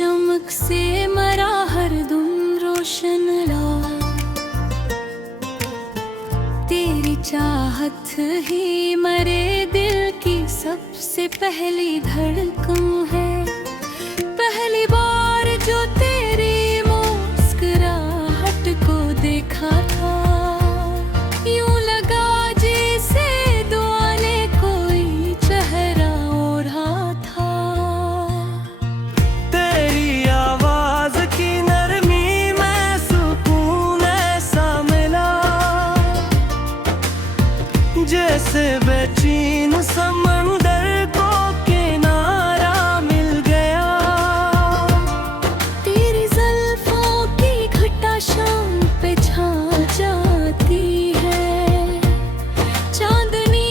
चमक से मरा हरदम रोशन ला। तेरी चाहत ही मेरे दिल की सबसे पहली धड़कन है। पहली बार जो तेरी मुस्कुराहट को देखा था, यूं लगा जैसे दुआ ने कोई चेहरा ओढ़ा था। तेरी आवाज की नरमी में सुकून ऐसा मिला, जैसे बेचैन समंदर को किनारा मिल गया। तेरी जुल्फों की घटा शाम पे छा जाती है, चांदनी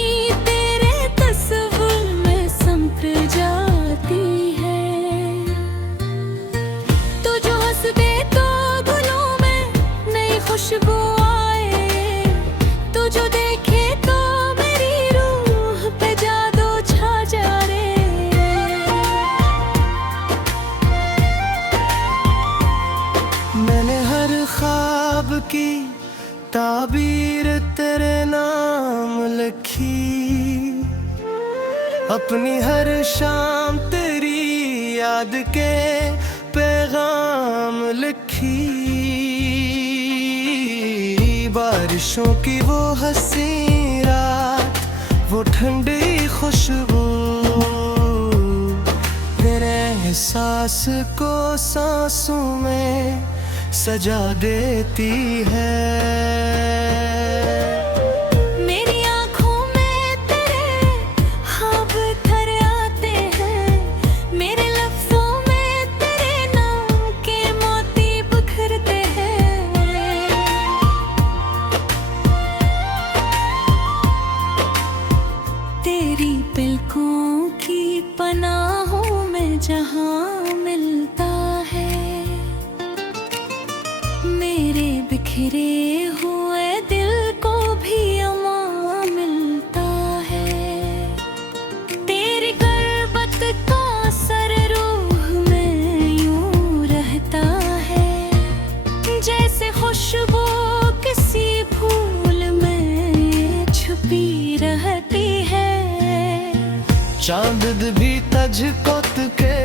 तेरे तस्वीर में समट जाती है। तू जो हंस दे तो गुलों में नई खुशबू आए, तू जो देखे तो मेरी रूह पे जादू छा जा रे। मैंने हर ख्वाब की ताबीर तेरे नाम लिखी, अपनी हर शाम तेरी याद के पैगाम लिखी। बारिशों की वो हंसी रात, वो ठंडी खुशबू, तेरे एहसास को सांसों में सजा देती है। मेरी आँखों में तेरे ख्वाब उतर आते हैं, मेरे लफ्ज़ों में तेरे नाम के मोती बिखरते हैं। तेरी पलकों की पनाहों में जहाँ मिलता है, मेरे बिखरे हुए दिल को भी अमा मिलता है। तेरी गुर्बत का असर रूह में यूं रहता है, जैसे खुशबू किसी फूल में छुपी रहती है। चांद भी तज कोत के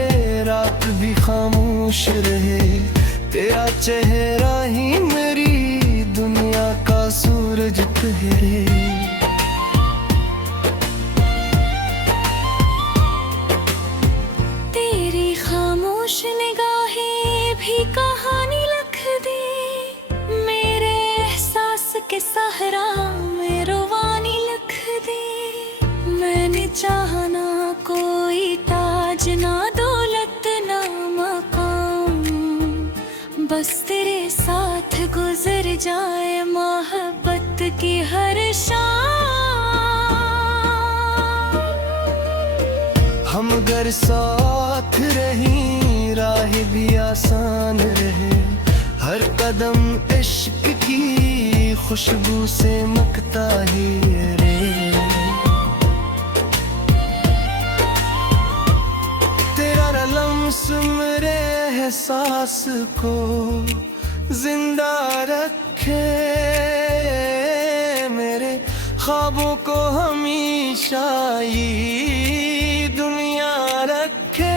रात भी खामोश रहे, तेरा चेहरा ही मेरी दुनिया का सूरज ठहरे। तेरी खामोश निगाहें भी कहानी लिख दी, मेरे एहसास के सहरा में रवानी लिख दी। मैंने चाहा ना कोई ताज, ना दौलत, ना मकाम, बस तेरे साथ गुजर जाए मोहब्बत की हर शाम। हम अगर साथ रहें राह भी आसान रहे, हर कदम इश्क की खुशबू से महकता ही रे। तेरा लम्स मेरे एहसास को जिंदा रखे, मेरे ख्वाबों को हमेशा ये दुनिया रखे।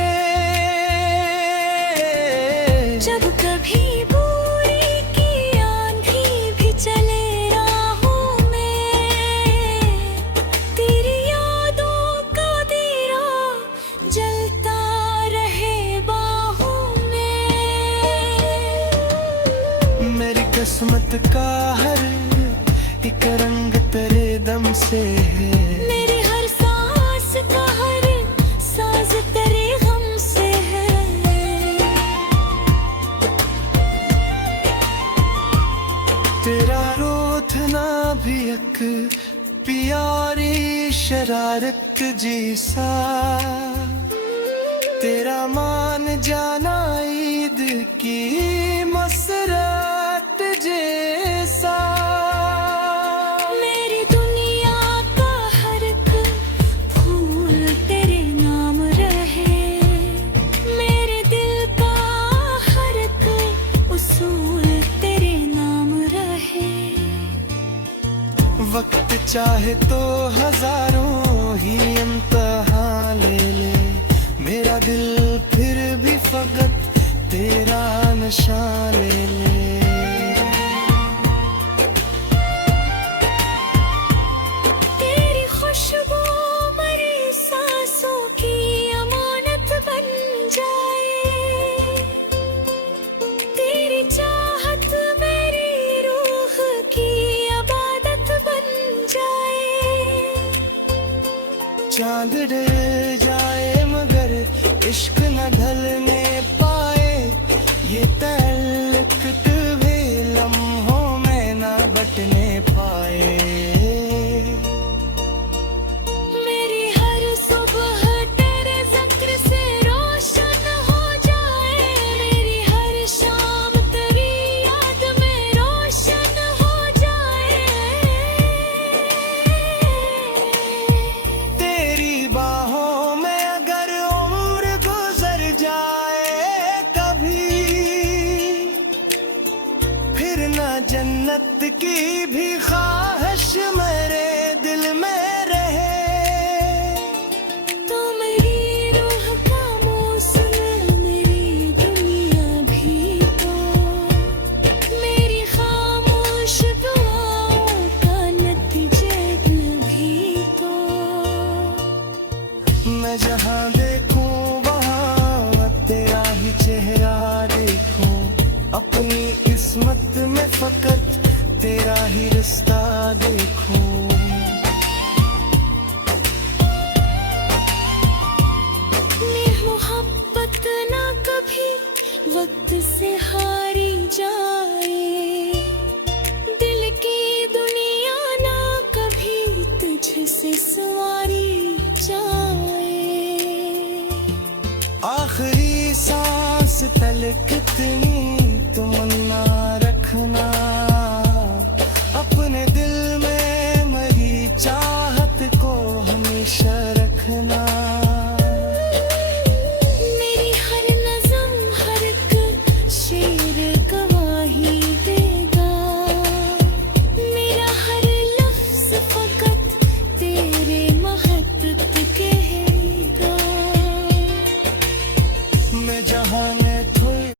जब कभी बुरी की आंधी भी चले राहों में, तेरी यादों का दीया जलता रहे बाहों में। मेरी किस्मत का हर एक रंग तेरे दम से है, मेरी हर सांस का हर साज तेरे गम से है। तेरा रोतना भी एक प्यारी शरारत जैसा, तेरा मान जाना ईद की मसरत जैसा। मेरी दुनिया का हर एक फूल तेरे नाम रहे, मेरे दिल का चाहे तो हजारों ही इम्तिहान ले ले, मेरा दिल फिर भी फकत तेरा निशान ले ले। तेरी खुशबू मेरी सांसों की अमानत बन जाए, तेरी चाहत मेरी रूह की इबादत बन जाए। चांद ढल जाए मगर इश्क न ढलने पाए, ये तल्क भी लम्हों में न बटने पाए। मेरी हर सुबह तेरे जिक्र से रोशन हो जाए, मेरी हर शाम तेरी याद में रोशन हो जाए। तेरी बाहों में अगर उम्र गुजर जाए कभी, फिर ना जन्नत की भी ख्वाहिश मेरे दिल में रहे। तो मेरी रूह का मौसम मेरी दुनिया भी तो, मेरी खामोश दुआओं का नतीजा भी तो। मैं जहाँ देखूं वहाँ तेरा ही चेहरा देखूं, अपनी किस्मत में फकत तेरा ही रिश्ता देखूं। ये मोहब्बत ना कभी वक्त से हारी जाए, दिल की दुनिया ना कभी तुझसे सवारी जाए। आखिरी सांस तलक कितनी तमन्ना रखना